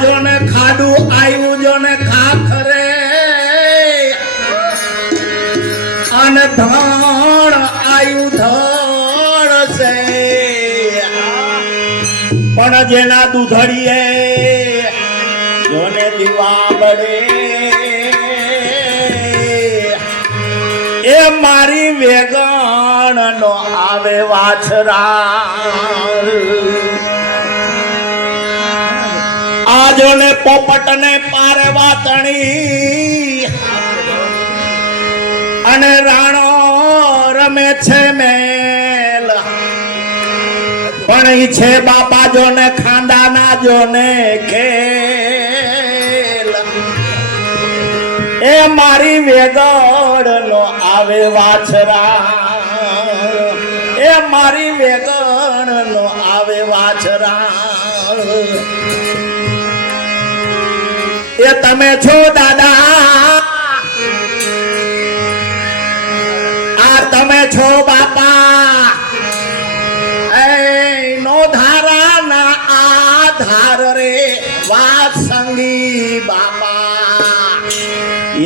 જો ને ખાડું આવ્યું જો ને ખાખરે અને ધણ આવ્યું ધણ છે પણ જેના દૂધડીએ જોને દીવા બળે એ મારી વેગણ નો આવે વાછરા આજો ને પોપટ ને પારે વાતણી અને રાણો રમે છે મેલ પણ ઈ છે બાપા જો ને ખાંડાના જો ને ખેલ એ મારી વેગડ નો આવે વાછરા એ મારી વેગડ નો આવે વાછરા એ તમે છો દાદા આ તમે છો બાપા એ નો ધારાના આધાર રે વાસંગી બાપા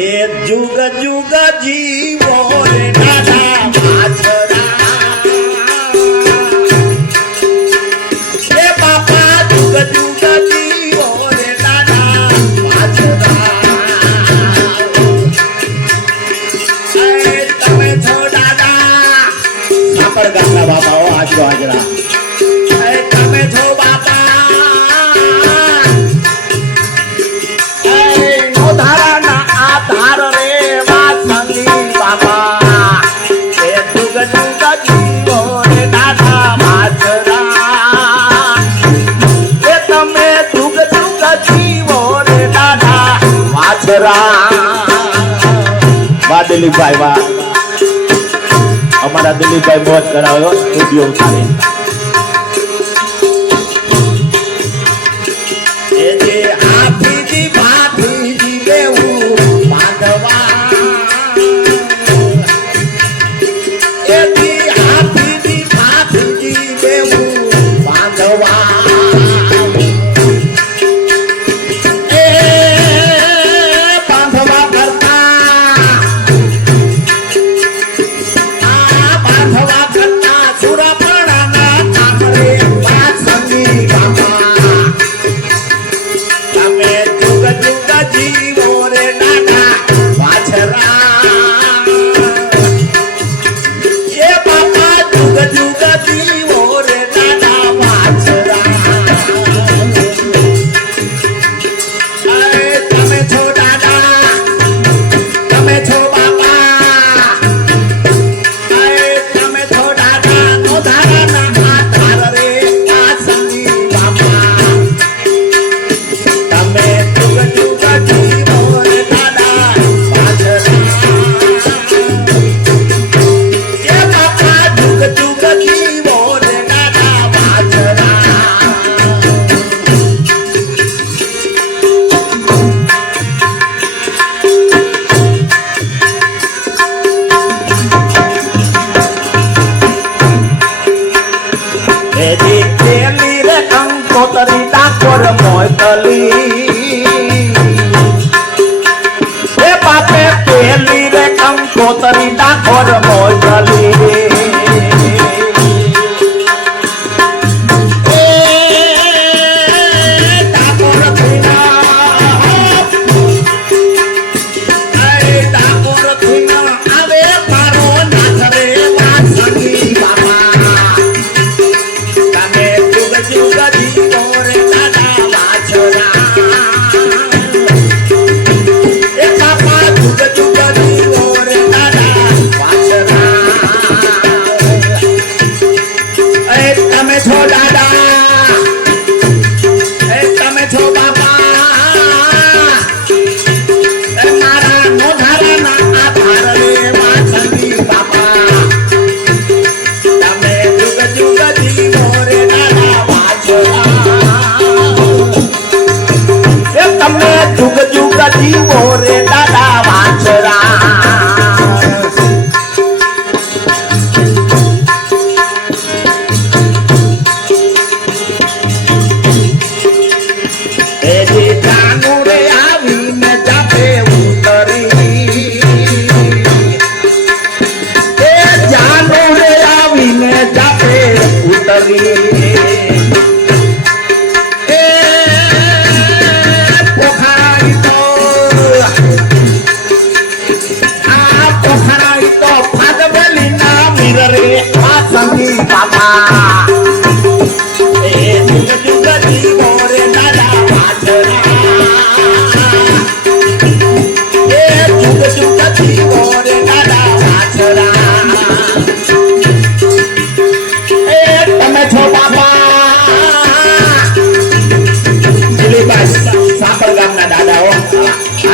એ જુગ જુગ જીવો રે દાદા વાછરા એ બાપા જુગ જુગ જીવો રે દાદા વાછરા એ તમે છો દાદા સાપર ગામના બાપાઓ આજરો હાજરા એ તમે છો બાપા વાહ દિલીપભાઈ વાહ અમારા દિલીપભાઈ મોજ કરાવ્યો વિડીયો ઉતારી એ જે હાથીજી ભાથીજી બેવું બાંધવા એ જે હાથીજી ભાથીજી બેવું બાંધવા કોતરી ડાકોર મોજલી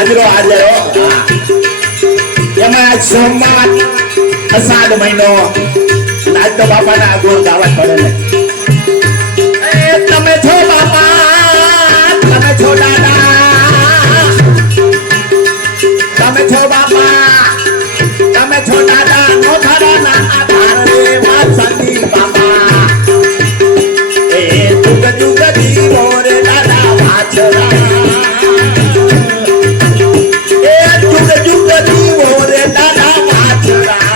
હાજરો હાજર હો. હા. એમાં આજ સોમવાર અષાઢ મહિનો અને આજ તો બાપાના આગળ ગાવા પડે ને. તમે છો બાપા, તમે છો દાદા, તમે છો બાપા, તમે છો દાદા, નો ધરાના આધાર રે વાસની બાપા. એ જુગ જુગ જીવો રે દાદા વાછરા, એ જુગ જુગ જીવો રે દાદા વાછરા.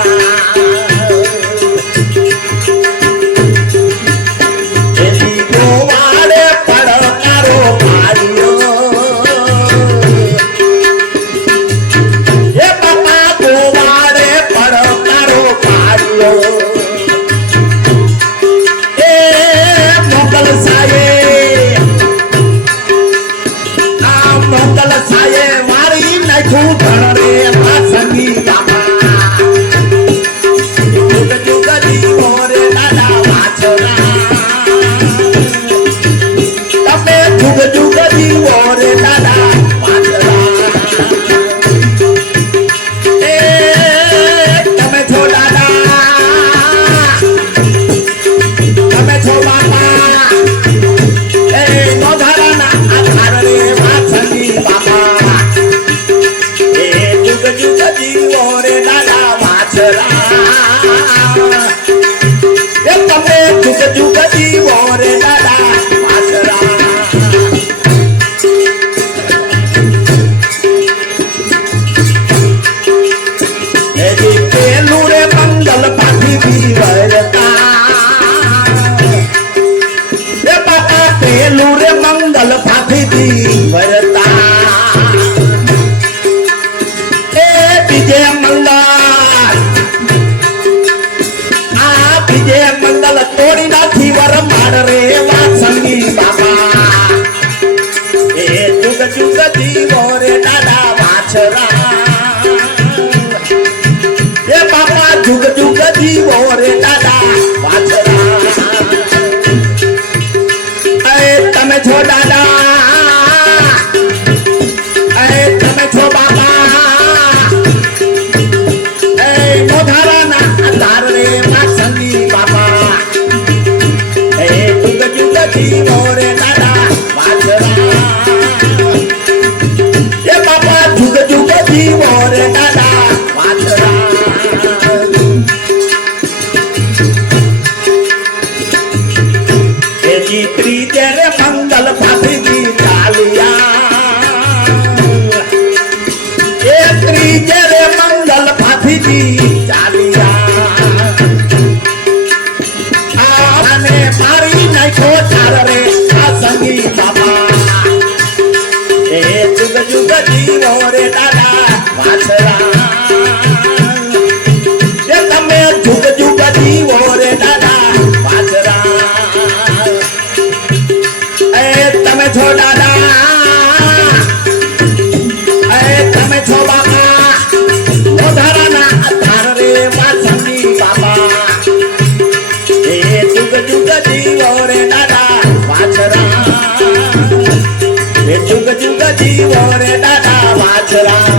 જીવો રે દાદા વાછરા